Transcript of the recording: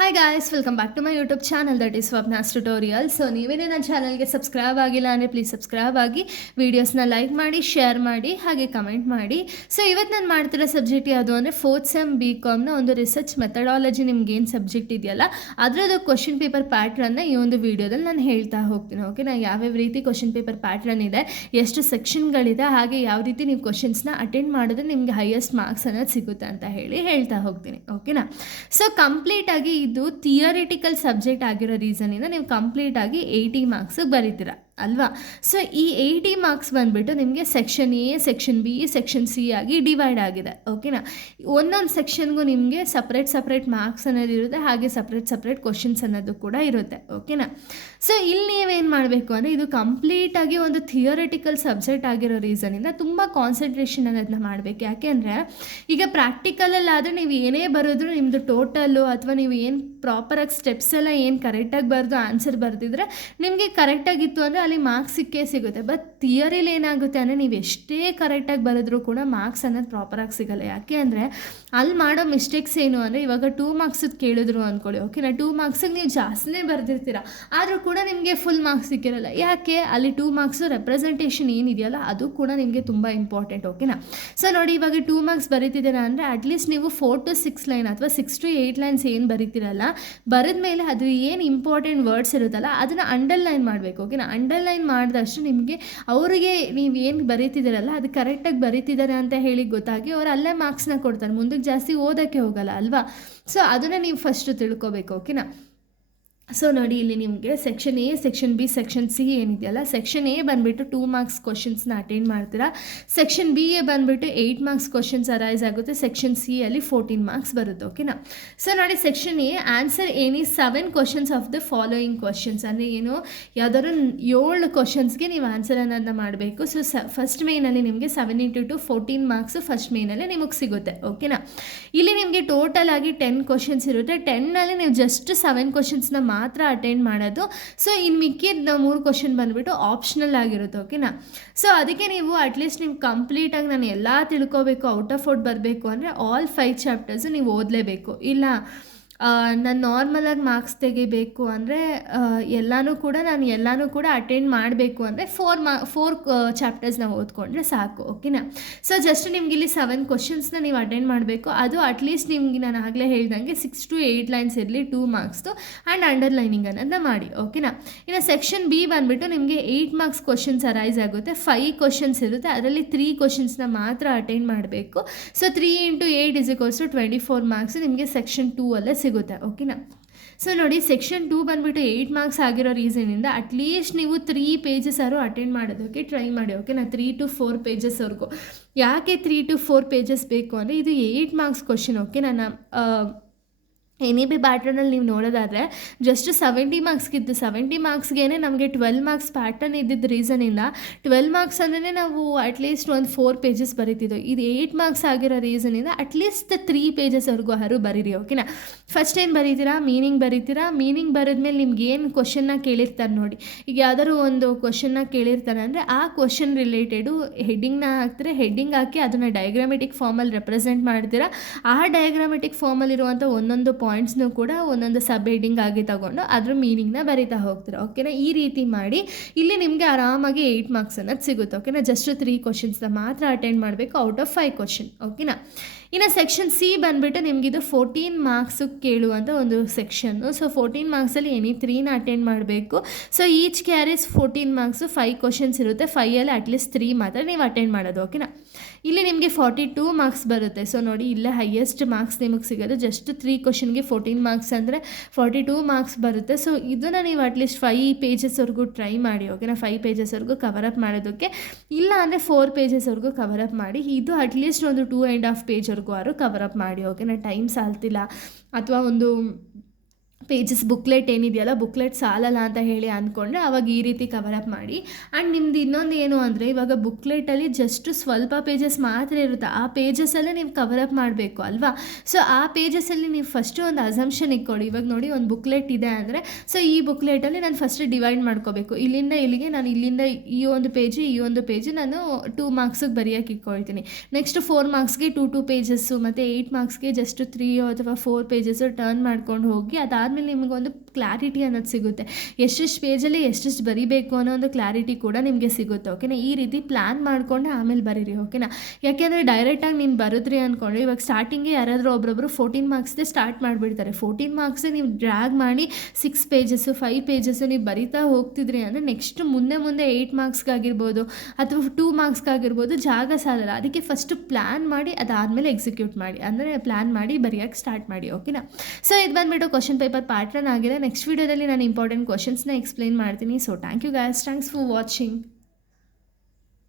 Hi guys, welcome back to my YouTube channel that is Swapna's tutorial. So ನೀವೇನೇ ನನ್ನ ಚಾನಲ್ಗೆ subscribe ಆಗಿಲ್ಲ ಅಂದರೆ ಪ್ಲೀಸ್ ಸಬ್ಸ್ಕ್ರೈಬ್ ಆಗಿ, ವೀಡಿಯೋಸ್ನ ಲೈಕ್ ಮಾಡಿ, ಶೇರ್ ಮಾಡಿ, ಹಾಗೆ ಕಮೆಂಟ್ ಮಾಡಿ. ಸೊ ಇವತ್ತು ನಾನು ಮಾಡ್ತಿರೋ ಸಬ್ಜೆಕ್ಟ್ ಯಾವುದು ಅಂದರೆ 4th ಸೆಮ್ BComನ ಒಂದು ರಿಸರ್ಚ್ ಮೆಥಡಾಲಜಿ. ನಿಮ್ಗೆ ಏನು ಸಬ್ಜೆಕ್ಟ್ ಇದೆಯಲ್ಲ ಅದರದ್ದು ಕ್ವಶನ್ ಪೇಪರ್ ಪ್ಯಾಟ್ರನ್ನ ಈ ಒಂದು ವೀಡಿಯೋದಲ್ಲಿ ನಾನು ಹೇಳ್ತಾ ಹೋಗ್ತೀನಿ. ಓಕೆ, ನಾನು ಯಾವ್ಯಾವ ರೀತಿ ಕ್ವಶನ್ ಪೇಪರ್ ಪ್ಯಾಟ್ರನ್ ಇದೆ, ಎಷ್ಟು ಸೆಕ್ಷನ್ಗಳಿದೆ, ಹಾಗೆ ಯಾವ ರೀತಿ ನೀವು ಕ್ವಶನ್ಸ್ನ ಅಟೆಂಡ್ ಮಾಡಿದ್ರೆ ನಿಮಗೆ ಹೈಯೆಸ್ಟ್ ಮಾರ್ಕ್ಸ್ ಅನ್ನೋದು ಸಿಗುತ್ತೆ ಅಂತ ಹೇಳ್ತಾ ಹೋಗ್ತೀನಿ. ಓಕೆನಾ? ಸೊ ಕಂಪ್ಲೀಟಾಗಿ ಇದು ಥಿಯರಿಟಿಕಲ್ ಸಬ್ಜೆಕ್ಟ್ ಆಗಿರೋ ರೀಸನಿಂದ ನೀವು ಕಂಪ್ಲೀಟಾಗಿ 80 ಮಾರ್ಕ್ಸಿಗೆ ಬರೀತೀರ ಅಲ್ವಾ? ಸೊ ಈ 80 ಮಾರ್ಕ್ಸ್ ಬಂದುಬಿಟ್ಟು ನಿಮಗೆ section A, section B, section C ಆಗಿ ಡಿವೈಡ್ ಆಗಿದೆ. ಓಕೆನಾ? ಒಂದೊಂದು ಸೆಕ್ಷನ್ಗೂ ನಿಮಗೆ ಸಪ್ರೇಟ್ ಮಾರ್ಕ್ಸ್ ಅನ್ನೋದು ಇರುತ್ತೆ, ಹಾಗೆ ಸಪ್ರೇಟ್ ಕ್ವಶನ್ಸ್ ಅನ್ನೋದು ಕೂಡ ಇರುತ್ತೆ. ಓಕೆನಾ? ಸೊ ಇಲ್ಲಿ ನೀವೇನು ಮಾಡಬೇಕು ಅಂದರೆ ಇದು ಕಂಪ್ಲೀಟಾಗಿ ಒಂದು ಥಿಯರಿಟಿಕಲ್ ಸಬ್ಜೆಕ್ಟ್ ಆಗಿರೋ ರೀಸನಿಂದ ತುಂಬ ಕಾನ್ಸಂಟ್ರೇಷನ್ ಅನ್ನೋದನ್ನ ಮಾಡಬೇಕು. ಯಾಕೆಂದರೆ ಈಗ ಪ್ರಾಕ್ಟಿಕಲಲ್ಲಾದರೆ ನೀವು ಏನೇ ಬರೋದ್ರು ನಿಮ್ಮದು ಟೋಟಲ್ಲು ಅಥವಾ ನೀವು ಏನು ಪ್ರಾಪರಾಗಿ ಸ್ಟೆಪ್ಸ್ ಎಲ್ಲ ಏನು ಕರೆಕ್ಟಾಗಿ ಬರೆದು ಆನ್ಸರ್ ಬರೆದಿದ್ರೆ ನಿಮಗೆ ಕರೆಕ್ಟಾಗಿತ್ತು ಅಂದರೆ ಅಲ್ಲಿ ಮಾರ್ಕ್ಸ್ ಸಿಗುತ್ತೆ. ಬಟ್ ಥಿಯರಿಲಿ ಏನಾಗುತ್ತೆ ಅಂದರೆ ನೀವು ಎಷ್ಟೇ ಕರೆಕ್ಟಾಗಿ ಬರೆದ್ರೂ ಕೂಡ ಮಾರ್ಕ್ಸ್ ಅನ್ನೋದು ಪ್ರಾಪರಾಗಿ ಸಿಗೋಲ್ಲ. ಯಾಕೆ ಅಂದರೆ ಅಲ್ಲಿ ಮಾಡೋ ಮಿಸ್ಟೇಕ್ಸ್ ಏನು ಅಂದರೆ ಇವಾಗ 2 ಮಾರ್ಕ್ಸದ್ದು ಕೇಳಿದ್ರು ಅಂದ್ಕೊಳ್ಳಿ. ಓಕೆನಾ? 2 ಮಾರ್ಕ್ಸಿಗೆ ನೀವು ಜಾಸ್ತಿನೇ ಬರೆದಿರ್ತೀರ, ಆದರೂ ಕೂಡ ನಿಮಗೆ ಫುಲ್ ಮಾರ್ಕ್ಸ್ ಸಿಕ್ಕಿರಲ್ಲ. ಯಾಕೆ? ಅಲ್ಲಿ 2 ಮಾರ್ಕ್ಸು ರೆಪ್ರೆಸೆಂಟೇಷನ್ ಏನಿದೆಯಲ್ಲ ಅದು ಕೂಡ ನಿಮಗೆ ತುಂಬ ಇಂಪಾರ್ಟೆಂಟ್. ಓಕೆನಾ? ಸೊ ನೋಡಿ, ಇವಾಗ 2 ಮಾರ್ಕ್ಸ್ ಬರೀತಿದ್ದೀರಾ ಅಂದರೆ ಅಟ್ಲೀಸ್ಟ್ ನೀವು 4 to 6 ಲೈನ್ ಅಥವಾ 6 to 8 ಲೈನ್ಸ್ ಏನು ಬರೀತಿರಲ್ಲ, ಬರೆದ ಮೇಲೆ ಅದು ಏನು ಇಂಪಾರ್ಟೆಂಟ್ ವರ್ಡ್ಸ್ ಇರುತ್ತಲ್ಲ ಅದನ್ನು ಅಂಡರ್ಲೈನ್ ಮಾಡಬೇಕು. ಓಕೆನಾ? ಅಂಡರ್ಲೈನ್ ಮಾಡಿದಷ್ಟು ನಿಮಗೆ ಅವರಿಗೆ ನೀವು ಏನು ಬರೀತಿದ್ದೀರಲ್ಲ ಅದು ಕರೆಕ್ಟಾಗಿ ಬರೀತಿದ್ದಾರೆ ಅಂತ ಹೇಳಿ ಗೊತ್ತಾಗಿ ಅವ್ರು ಅಲ್ಲೇ ಮಾರ್ಕ್ಸ್ನ ಕೊಡ್ತಾರೆ, ಮುಂದಕ್ಕೆ ಜಾಸ್ತಿ ಓದೋಕ್ಕೆ ಹೋಗಲ್ಲ ಅಲ್ವಾ? ಸೊ ಅದನ್ನು ನೀವು ಫಸ್ಟು ತಿಳ್ಕೊಬೇಕು. ಓಕೆನಾ? ಸೊ ನೋಡಿ, ಇಲ್ಲಿ ನಿಮಗೆ section A, section B, section C ಏನಿದೆಯಲ್ಲ, ಸೆಕ್ಷನ್ ಎ ಬಂದುಬಿಟ್ಟು 2 ಮಾರ್ಕ್ಸ್ ಕ್ವಶನ್ಸ್ನ ಅಟೆಂಡ್ ಮಾಡ್ತೀರಾ. ಸೆಕ್ಷನ್ ಬಿ ಎ ಬಂದುಬಿಟ್ಟು 8 ಮಾರ್ಕ್ಸ್ ಕ್ವಶನ್ಸ್ ಅರೈಸ್ ಆಗುತ್ತೆ. ಸೆಕ್ಷನ್ ಸಿ ಅಲ್ಲಿ 14 ಮಾರ್ಕ್ಸ್ ಬರುತ್ತೆ. ಓಕೆನಾ? ಸೊ ನೋಡಿ, section A answer any 7 questions of the following questions ಅಂದರೆ ಏನು, ಯಾವುದಾದ್ರು 7 ಕ್ವಶನ್ಸ್ಗೆ ನೀವು ಆನ್ಸರ್ ಅನ್ನೋದನ್ನ ಮಾಡಬೇಕು. ಸೊ ಫಸ್ಟ್ ಮೇನಲ್ಲಿ ನಿಮಗೆ 7 into 2 14 ಮಾರ್ಕ್ಸು ಫಸ್ಟ್ ಮೇನಲ್ಲಿ ನಿಮಗೆ ಸಿಗುತ್ತೆ. ಓಕೆನಾ? ಇಲ್ಲಿ ನಿಮಗೆ ಟೋಟಲ್ ಆಗಿ 10 ಕ್ವಶನ್ಸ್ ಇರುತ್ತೆ. 10ನಲ್ಲಿ ನೀವು ಜಸ್ಟ್ 7 ಕ್ವಶನ್ಸ್ನ ಮಾತ್ರ ಅಟೆಂಡ್ ಮಾಡೋದು. ಸೊ ಇನ್ನು ಮಿಕ್ಕಿದ 3 ಕ್ವಶನ್ ಬಂದುಬಿಟ್ಟು ಆಪ್ಷನಲ್ ಆಗಿರುತ್ತೆ. ಓಕೆನಾ? ಸೊ ಅದಕ್ಕೆ ನೀವು ಅಟ್ಲೀಸ್ಟ್ ನೀವು ಕಂಪ್ಲೀಟಾಗಿ ನಾನು ಎಲ್ಲ ತಿಳ್ಕೋಬೇಕು, ಔಟ್ ಆಫ್ ಔಟ್ ಬರಬೇಕು ಅಂದರೆ ಆಲ್ 5 ಚಾಪ್ಟರ್ಸು ನೀವು ಓದಲೇಬೇಕು. ಇಲ್ಲ ನಾನು ನಾರ್ಮಲಾಗಿ ಮಾರ್ಕ್ಸ್ ತೆಗಿಬೇಕು ಅಂದರೆ ಎಲ್ಲನೂ ಕೂಡ ಅಟೆಂಡ್ ಮಾಡಬೇಕು ಅಂದರೆ 4 ಚಾಪ್ಟರ್ಸ್ನ ಓದ್ಕೊಂಡ್ರೆ ಸಾಕು. ಓಕೆನಾ? ಸೊ ಜಸ್ಟ್ ನಿಮ್ಗೆ ಇಲ್ಲಿ 7 ಕ್ವಶನ್ಸ್ನ ನೀವು ಅಟೆಂಡ್ ಮಾಡಬೇಕು. ಅದು ಅಟ್ಲೀಸ್ಟ್ ನಿಮ್ಗೆ ನಾನು ಆಗಲೇ ಹೇಳ್ದಂಗೆ 6 to 8 ಲೈನ್ಸ್ ಇರಲಿ, 2 ಮಾರ್ಕ್ಸ್ದು ಆ್ಯಂಡ್ ಅಂಡರ್ಲೈನಿಂಗ್ ಅನ್ನೋದನ್ನ ಮಾಡಿ. ಓಕೆನಾ? ಇನ್ನು ಸೆಕ್ಷನ್ ಬಿ ಬಂದುಬಿಟ್ಟು ನಿಮಗೆ 8 ಮಾರ್ಕ್ಸ್ ಕ್ವಶನ್ಸ್ ಅರೈಸ್ ಆಗುತ್ತೆ. 5 ಕ್ವಶನ್ಸ್ ಇರುತ್ತೆ, ಅದರಲ್ಲಿ 3 ಕ್ವಶನ್ಸ್ನ ಮಾತ್ರ ಅಟೆಂಡ್ ಮಾಡಬೇಕು. ಸೊ 3 into 8 = 24 ಮಾರ್ಕ್ಸ್ ನಿಮಗೆ ಸೆಕ್ಷನ್ 2 ಅಲ್ಲೇ ಸಿಗುತ್ತೆ. ಓಕೆನಾ? ಸೊ ನೋಡಿ, ಸೆಕ್ಷನ್ 2 ಬಂದುಬಿಟ್ಟು 8 ಮಾರ್ಕ್ಸ್ ಆಗಿರೋ ರೀಸನಿಂದ ಅಟ್ಲೀಸ್ಟ್ ನೀವು 3 ಪೇಜಸ್ ಆದರೂ ಅಟೆಂಡ್ ಮಾಡೋದಕ್ಕೆ ಟ್ರೈ ಮಾಡಿ. ಓಕೆನಾ? 3 to 4 ಪೇಜಸ್ವರೆಗೂ. ಯಾಕೆ 3 to 4 ಪೇಜಸ್ ಬೇಕು ಅಂದರೆ ಇದು 8 ಮಾರ್ಕ್ಸ್ ಕ್ವಶನ್. ಓಕೆನಾ? NEB ಪ್ಯಾಟ್ರನಲ್ಲಿ ನೀವು ನೋಡೋದಾದರೆ ಜಸ್ಟ್ 70 ಮಾರ್ಕ್ಸ್ಗಿದ್ದು 70 ಮಾರ್ಕ್ಸ್ಗೆ ನಮಗೆ 12 ಮಾರ್ಕ್ಸ್ ಪ್ಯಾಟರ್ನ್ ಇದ್ದಿದ್ದ ರೀಸನಿಂದ 12 ಮಾರ್ಕ್ಸ್ ಅಂದರೆ ನಾವು ಅಟ್ಲೀಸ್ಟ್ ಒಂದು 4 ಪೇಜಸ್ ಬರೀತಿದ್ದೋ. ಇದು 8 ಮಾರ್ಕ್ಸ್ ಆಗಿರೋ ರೀಸನಿಂದ ಅಟ್ಲೀಸ್ಟ್ 3 ಪೇಜಸ್ವರೆಗೂ ಬರೀರಿ. ಓಕೆನಾ? ಫಸ್ಟ್ ಏನು ಬರೀತೀರಾ? ಮೀನಿಂಗ್ ಬರೆದ್ಮೇಲೆ ನಿಮ್ಗೆ ಏನು ಕ್ವಶನ್ನ ಕೇಳಿರ್ತಾರೆ ನೋಡಿ. ಈಗ ಯಾವ್ದಾದ್ರು ಒಂದು ಕ್ವಶನ್ನ ಕೇಳಿರ್ತಾರೆ ಅಂದರೆ ಆ ಕ್ವಶನ್ ರಿಲೇಟೆಡು ಹೆಡ್ಡಿಂಗ್ನ ಹಾಕ್ತಾರೆ. ಹೆಡ್ಡಿಂಗ್ ಹಾಕಿ ಅದನ್ನು ಡಯಾಗ್ರಾಮೆಟಿಕ್ ಫಾರ್ಮಲ್ಲಿ ರೆಪ್ರೆಸೆಂಟ್ ಮಾಡ್ತೀರಾ. ಆ ಡಯಾಗ್ರಾಮೆಟಿಕ್ ಫಾರ್ಮಲ್ಲಿರುವಂಥ ಒಂದೊಂದು ಪಾಯಿಂಟ್ಸ್ನೂ ಕೂಡ ಒಂದೊಂದು ಸಬ್ ಹೆಡ್ಡಿಂಗ್ ಆಗಿ ತಗೊಂಡು ಅದ್ರ ಮೀನಿಂಗ್ನ ಬರೀತಾ ಹೋಗ್ತೀರಾ. ಓಕೆನಾ? ಈ ರೀತಿ ಮಾಡಿ ಇಲ್ಲಿ ನಿಮಗೆ ಆರಾಮಾಗಿ 8 ಮಾರ್ಕ್ಸ್ ಅನ್ನೋದು ಸಿಗುತ್ತೆ. ಓಕೆನಾ? ಜಸ್ಟ್ 3 ಕ್ವಶನ್ಸ್ನ ಮಾತ್ರ ಅಟೆಂಡ್ ಮಾಡಬೇಕು ಔಟ್ ಆಫ್ 5 ಕ್ವಶನ್. ಓಕೆನಾ? ಇನ್ನು ಸೆಕ್ಷನ್ ಸಿ ಬಂದುಬಿಟ್ಟು ನಿಮಗಿದು 14 ಮಾರ್ಕ್ಸು ಕೇಳುವಂಥ ಒಂದು ಸೆಕ್ಷನ್ನು. ಸೊ 14 ಮಾರ್ಕ್ಸಲ್ಲಿ ಎನಿ 3ನ ಅಟೆಂಡ್ ಮಾಡಬೇಕು. So each carries 14 marks, 5 questions ಇರುತ್ತೆ. 5ಅಲ್ಲಿ ಅಟ್ಲೀಸ್ಟ್ 3 ಮಾತ್ರ ನೀವು ಅಟೆಂಡ್ ಮಾಡೋದು. ಓಕೆನಾ? ಇಲ್ಲಿ ನಿಮಗೆ 42 ಮಾರ್ಕ್ಸ್ ಬರುತ್ತೆ. ಸೊ ನೋಡಿ, ಇಲ್ಲೇ ಹೈಯೆಸ್ಟ್ ಮಾರ್ಕ್ಸ್ ನಿಮಗೆ ಸಿಗೋದು. ಜಸ್ಟ್ 3 ಕ್ವಶನ್ಗೆ 14 ಮಾರ್ಕ್ಸ್ ಅಂದರೆ 42 ಮಾರ್ಕ್ಸ್ ಬರುತ್ತೆ. ಸೊ ಇದನ್ನು ನೀವು ಅಟ್ಲೀಸ್ಟ್ 5 ಪೇಜಸ್ವರೆಗೂ ಟ್ರೈ ಮಾಡಿ. ಓಕೆನಾ? 5 ಪೇಜಸ್ವರೆಗೂ ಕವರಪ್ ಮಾಡೋದಕ್ಕೆ, ಇಲ್ಲ ಅಂದರೆ 4 ಪೇಜಸ್ವರೆಗೂ ಕವರಪ್ ಮಾಡಿ. ಇದು ಅಟ್ಲೀಸ್ಟ್ ಒಂದು 2.5 ಪೇಜ್ವರೆಗೂ ಕವರಪ್ ಮಾಡಿ. ಓಕೆನಾ? ಟೈಮ್ ಸಾಲ್ತಿಲ್ಲ ಅಥವಾ ಒಂದು ಪೇಜಸ್ ಬುಕ್ಲೆಟ್ ಏನಿದೆಯಲ್ಲ ಬುಕ್ಲೆಟ್ ಸಾಲಲ್ಲ ಅಂತ ಹೇಳಿ ಅಂದ್ಕೊಂಡ್ರೆ ಆವಾಗ ಈ ರೀತಿ ಕವರ್ ಅಪ್ ಮಾಡಿ. ಆ್ಯಂಡ್ ನಿಮ್ದು ಇನ್ನೊಂದು ಏನು ಅಂದರೆ ಇವಾಗ ಬುಕ್ಲೆಟಲ್ಲಿ ಜಸ್ಟ್ ಸ್ವಲ್ಪ ಪೇಜಸ್ ಮಾತ್ರ ಇರುತ್ತೆ, ಆ ಪೇಜಸಲ್ಲೇ ನೀವು ಕವರ್ ಅಪ್ ಮಾಡಬೇಕು ಅಲ್ವಾ. ಸೊ ಆ ಪೇಜಸಲ್ಲಿ ನೀವು ಫಸ್ಟು ಒಂದು ಅಸಂಪ್ಷನ್ ಇಟ್ಕೊಳ್ಳಿ. ಇವಾಗ ನೋಡಿ ಒಂದು ಬುಕ್ಲೆಟ್ ಇದೆ ಅಂದರೆ ಸೊ ಈ ಬುಕ್ಲೆಟಲ್ಲಿ ನಾನು ಫಸ್ಟ್ ಡಿವೈಡ್ ಮಾಡ್ಕೋಬೇಕು. ಇಲ್ಲಿಂದ ಇಲ್ಲಿಗೆ ನಾನು ಇಲ್ಲಿಂದ ಈ ಒಂದು ಪೇಜು ನಾನು 2 ಮಾರ್ಕ್ಸಿಗೆ ಬರೆಯೋಕೆ ಇಟ್ಕೊಳ್ತೀನಿ. ನೆಕ್ಸ್ಟ್ 4 ಮಾರ್ಕ್ಸ್ಗೆ 2 ಪೇಜಸ್ಸು ಮತ್ತು 8 ಮಾರ್ಕ್ಸ್ಗೆ ಜಸ್ಟ್ 3 ಅಥವಾ 4 ಪೇಜಸ್ಸು ಟರ್ನ್ ಮಾಡ್ಕೊಂಡು ಹೋಗಿ ಅದಾದಮೇಲೆ ನಿಮಗೊಂದು ಕ್ಲಾರಿಟಿ ಅನ್ನೋದು ಸಿಗುತ್ತೆ. ಎಷ್ಟೆಷ್ಟು ಪೇಜಲ್ಲಿ ಎಷ್ಟೆಷ್ಟು ಬರಿಬೇಕು ಅನ್ನೋ ಒಂದು ಕ್ಲಾರಿಟಿ ಕೂಡ ನಿಮಗೆ ಸಿಗುತ್ತೆ. ಓಕೆನಾ, ಈ ರೀತಿ ಪ್ಲ್ಯಾನ್ ಮಾಡಿಕೊಂಡು ಆಮೇಲೆ ಬರೀರಿ. ಓಕೆನಾ, ಯಾಕೆಂದರೆ ಡೈರೆಕ್ಟಾಗಿ ನೀನು ಬರೆದ್ರಿ ಅಂದ್ಕೊಂಡ್ರೆ ಇವಾಗ ಸ್ಟಾರ್ಟಿಂಗ್ಗೆ ಯಾರಾದರೂ ಒಬ್ಬೊಬ್ಬರು 14 ಮಾರ್ಕ್ಸ್ದೇ ಸ್ಟಾರ್ಟ್ ಮಾಡಿಬಿಡ್ತಾರೆ. 14 ಮಾರ್ಕ್ಸೇ ನೀವು ಡ್ರ್ಯಾಗ್ ಮಾಡಿ 6 ಪೇಜಸ್ಸು 5 ಪೇಜಸ್ಸು ನೀವು ಬರಿತಾ ಹೋಗ್ತಿದ್ರಿ ಅಂದರೆ ನೆಕ್ಸ್ಟ್ ಮುಂದೆ 8 ಮಾರ್ಕ್ಸ್ಗಾಗಿರ್ಬೋದು ಅಥವಾ 2 ಮಾರ್ಕ್ಸ್ಗಾಗಿರ್ಬೋದು ಜಾಗ ಸಾಲಲ್ಲ. ಅದಕ್ಕೆ ಫಸ್ಟು ಪ್ಲ್ಯಾನ್ ಮಾಡಿ ಅದಾದಮೇಲೆ ಎಕ್ಸಿಕ್ಯೂಟ್ ಮಾಡಿ, ಅಂದರೆ ಪ್ಲ್ಯಾನ್ ಮಾಡಿ ಬರೆಯೋಕ್ಕೆ ಸ್ಟಾರ್ಟ್ ಮಾಡಿ. ಓಕೆನಾ, ಸೊ ಇದು ಬಂದುಬಿಟ್ಟು ಕ್ವಶನ್ ಪೇಪರ್ ಪಾರ್ಟ್ 1 ಆಗಿದೆ. ನೆಕ್ಸ್ಟ್ ವೀಡಿಯೋದಲ್ಲಿ ನಾನು ಇಂಪಾರ್ಟೆಂಟ್ ಕ್ವಶನ್ಸ್ನ ಎಕ್ಸ್ಪ್ಲೈನ್ ಮಾಡ್ತೀನಿ. So thank you guys, thanks for watching.